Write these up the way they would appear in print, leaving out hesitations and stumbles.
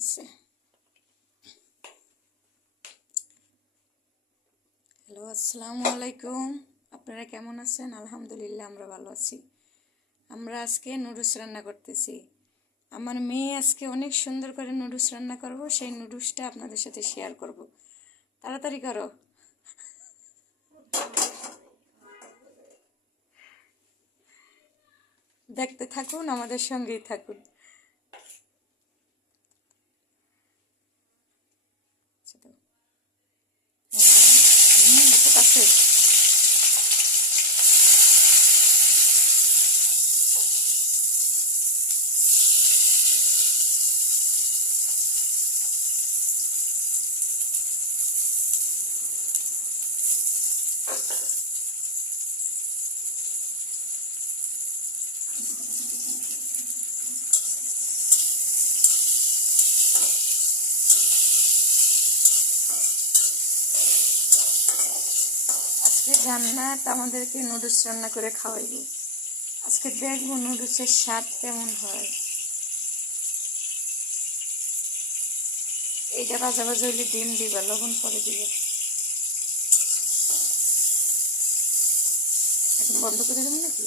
হয়েছে। হ্যালো, আসসালামু আলাইকুম। আপনারা কেমন আছেন? আলহামদুলিল্লাহ, আমরা ভালো আছি। আমরা আজকে নুডলস রান্না করতেছি। আমার মেয়ে আজকে অনেক সুন্দর করে নুডলস রান্না করব, সেই নুডলসটা আপনাদের সাথে শেয়ার করব। তাড়াতাড়ি করো। দেখতে থাকুন, আমাদের সঙ্গেই থাকুন। কাছে আজকে জান্নাত আমাদেরকে নুডলস রান্না করে খাওয়াইব। আজকে দেখবো নুডলসের স্বাদ কেমন হয়। এইটা ভাজা ভাজা হইলে ডিম দিবা, লবণ পরে দিবা। এখন বন্ধ করে দেবেন নাকি?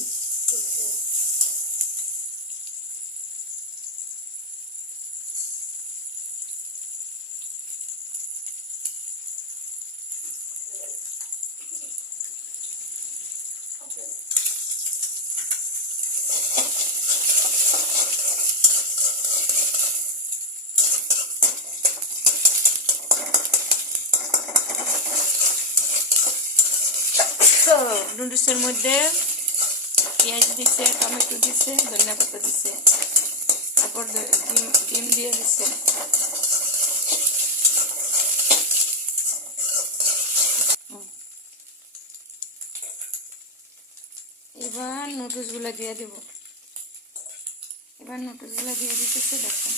তো নুডলসের মধ্যে পেঁয়াজ দিছে, টমেটো দিছে, ধনিয়া পাতা দিছে, তারপর ডিম দিয়ে দিছে। এবার নুডলসগুলো দিয়ে দেব। দিতেছে, দেখুন।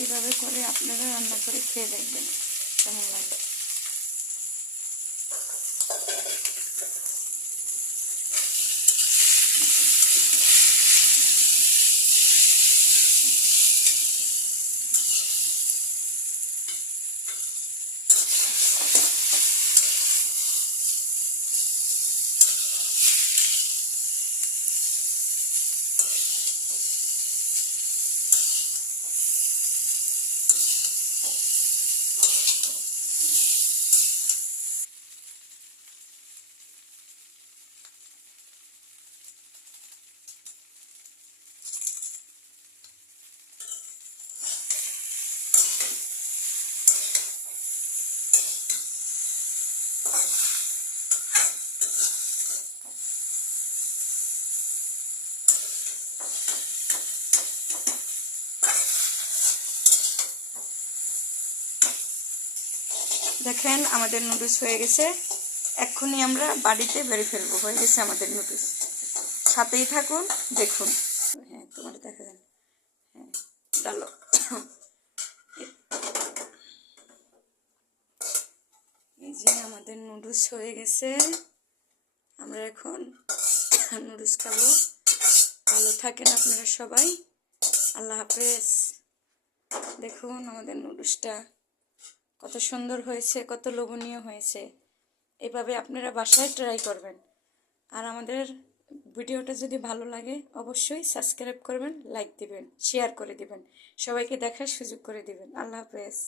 এইভাবে করে আপনারা রান্না করে খেয়ে দেখবেন কেমন লাগে। দেখেন আমাদের নুডলস হয়ে গেছে। এক্ষুনি আমরা বাড়িতে বেড়ে ফেলবো। হয়ে গেছে আমাদের নুডলস। সাথেই থাকুন, দেখুন। হ্যাঁ, তোমার দেখা যান। হ্যাঁ, ডালো। এই যে আমাদের নুডলস হয়ে গেছে। আমরা এখন নুডলস খাবো। ভালো থাকেন আপনারা সবাই। আল্লাহ হাফেজ। দেখুন আমাদের নুডলসটা কত সুন্দর হয়েছে, কত লোভনীয় হয়েছে। এভাবে আপনারা বাসায় ট্রাই করবেন। আর আমাদের ভিডিওটা যদি ভালো লাগে অবশ্যই সাবস্ক্রাইব করবেন, লাইক দিবেন, শেয়ার করে দিবেন, সবাইকে দেখার সুযোগ করে দিবেন। আল্লাহ হাফেজ।